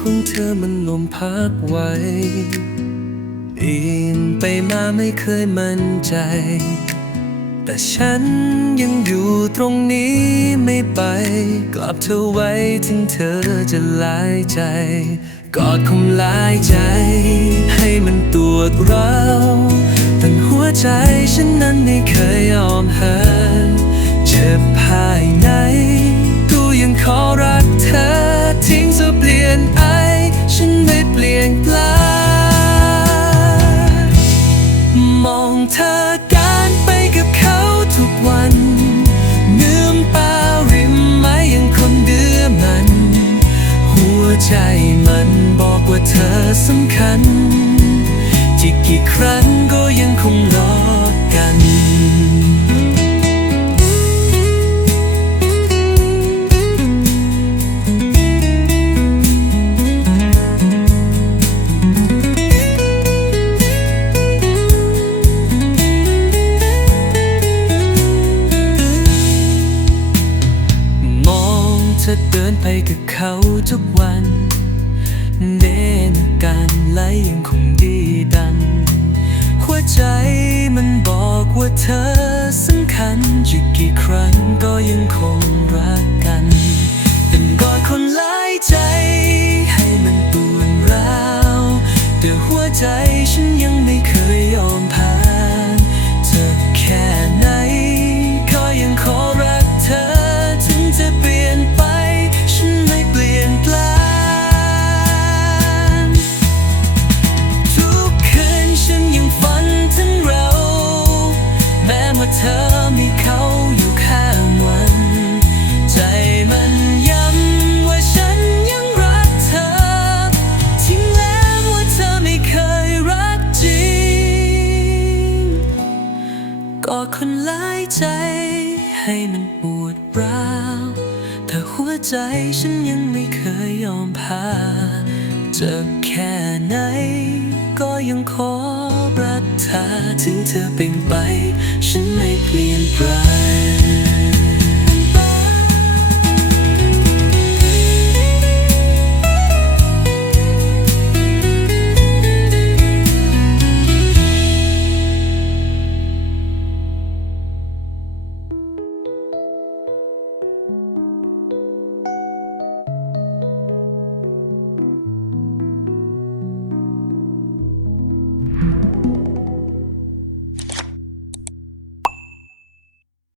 ของเธอมันลมพัดไว้อินไปมาไม่เคยมั่นใจ แต่ฉันยังอยู่ตรงนี้ไม่ไป กลับเธอไว้ถึงเธอจะลายใจ กอดคงลายใจ ให้มันตัวจเราแต่หัวใจฉันนั้นไม่เคยยอมแพ้ มอ เธอเดินไปกับเขาทุกวันเน้นกันแลยังคงดีดันหัวใจมันบอกว่าเธอสำคัญจะกี่ครั้งก็ยังคงรักกันเป็นกอดคนหลายใจ ให้มันปวนร้าวแต่หัวใจฉันยังไม่เคยายใจให้มันปวดร้าวแต่หัวใจฉันยังไม่เคยยอมแพ้จะแค่ไหน ก็ยังขอรักเธอถึงเธอเป็น